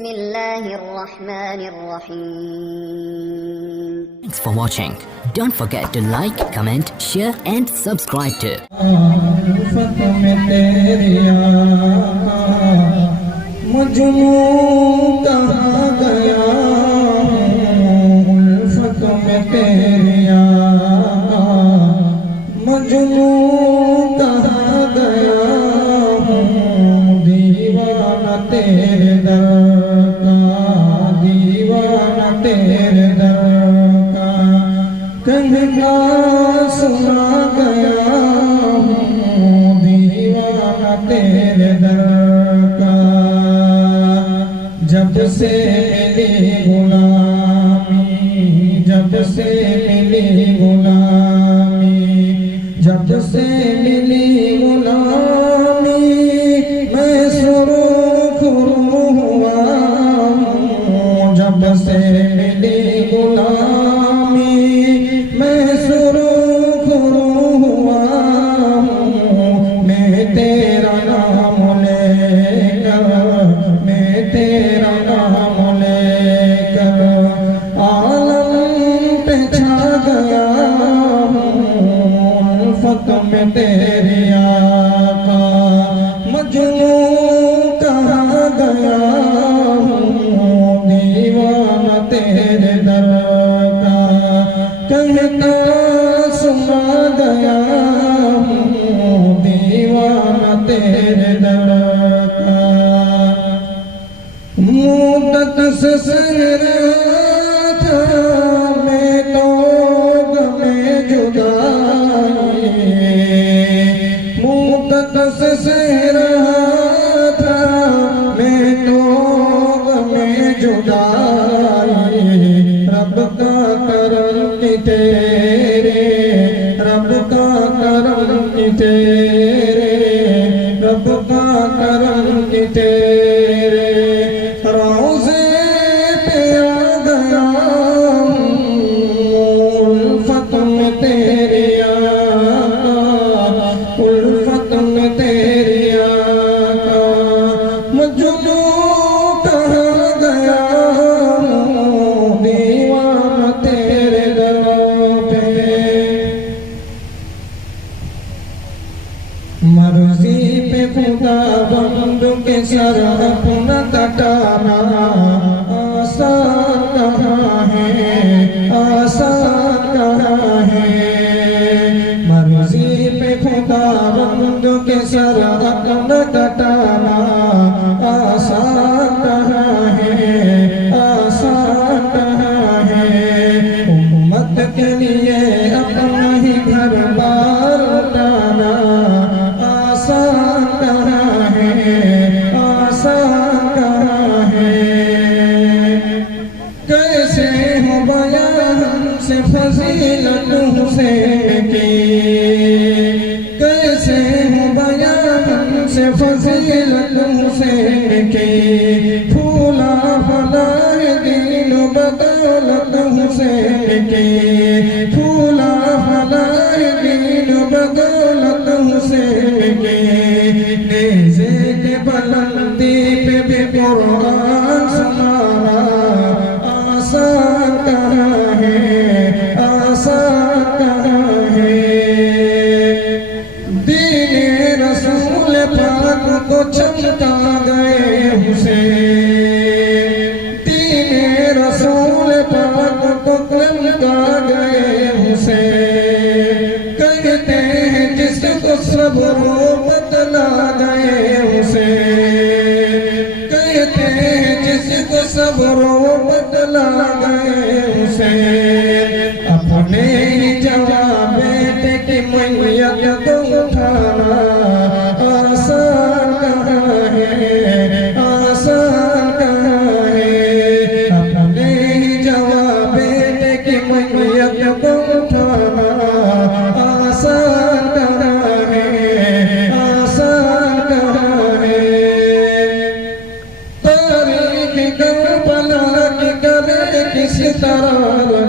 Bismillahirrahmanirrahim. Thanks for watching. Don't forget to like, comment, share and subscribe to Majnu कहाँ गया उल्फत में तेरिया मजनू कहाँ गया दीवाना तेरे दर का दीवाना तेरे दर का कहना सुना गया दीवाना तेरे दर का जब से मिली गुलामी जब से मिली गुलामी जब से मिली गुलामी मैं सुरूख हुआ जब से मिली गुलामी मैं सुरूख हुआ मैं तेरा नाम लेकर मैं तेरा नाम लेकर आलम पे छा गया उल्फत में तेरी आका मजनू कहाँ गया दीवाना तेरे दर का कहता सुना गया दीवाना तेरे दर का मुद्दत से सर था मैं तो गमे जुदाई मुद्दत से सर था मैं तो गमे जुदाई रब का करम की तेरे रब का करम की तेरे रब का करम की तेरे रोज़े पे आ गया उल्फत में तेरी आका उल्फत में तेरी आका मजनू कहाँ गया दीवाना तेरे दर पे मर्जी पे खुदा बंद के सर अपना कटाना आसान कहाँ है आसान कहाँ है मर्जी पे खुदा बंद के सर अपना कटाना आसान कहाँ है आसान कहाँ है उम्मत के लिए अपना ही घर बार उठाना आसान कहाँ है आसान कहाँ है कैसे हो बयान से फजीलत हुसैन की कैसे हो बयान से फजीलत हुसैन की फूला फला दिल बदौलत हुसैन की फूला फला दिल बदौलत हुसैन की नेज़े के बुलंदी पे भी कुरान सुनाना आसान कहाँ है आसान कहाँ है दीने रसूल पाक को चमका गए हुसैन दीने रसूल पाक को चमका गए हुसैन कहते हैं जिसको सब्र बतला गए हुसैन कहते हैं जिसको सब्र बतला गए हुसैन अपने ही जवाब बेटे की मैयत को उठाना आसान कहाँ है आसान कहाँ है अपने ही जवाब बेटे की मैयत को उठाना आसान कहाँ है आसान कहाँ है तारीख करबला की करे किस तरह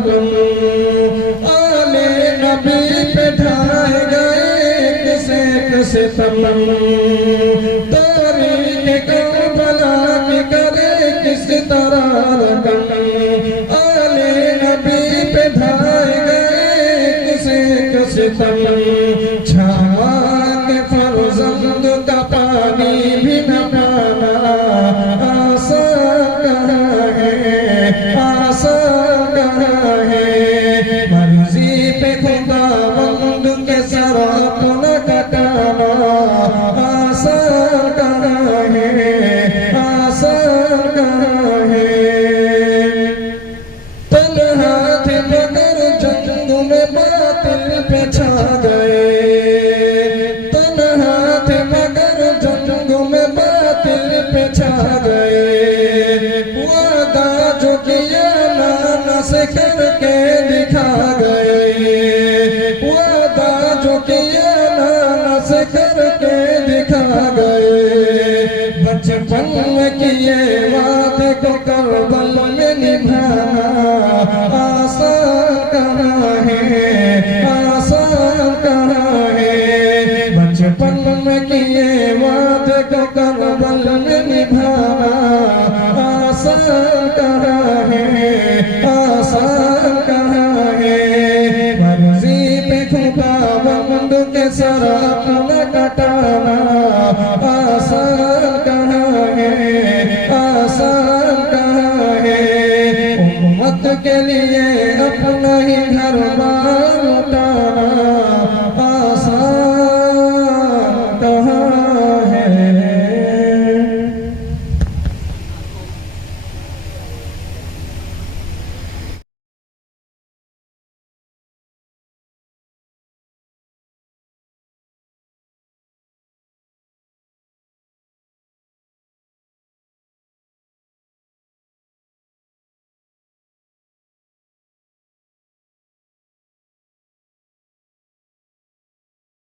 तुम आले नबी पे ढाए गए किसे किसे तमम तारीख करबला की करे किस सितम छावा के फर्जंद का पानी भी न पाना आसान कहाँ है, आसान कहाँ है। मर्जी पे खुदावंद के सर अपना कटाना आसान कहाँ है, आसान कहाँ है। तन्हा थे मगर जंग में बातिल पे छा गए, तन्हा थे मगर जंग में बातिल पे छा गए। वादा जो किया नाना से करके दिखा गए, वादा जो किया नाना से करके दिखा गए। बचपन में किए वादे को करबल में निभाना आसान कहाँ है, आसान कहाँ है। बचपन में किए वादे को करबल में निभाना आसान कहाँ है, आसान कहाँ है। मर्जी पे खुदावंद के सर अपना कटाना आसान कहाँ है, आसान कहाँ है। उम्मत के लिए अपना ही घर बार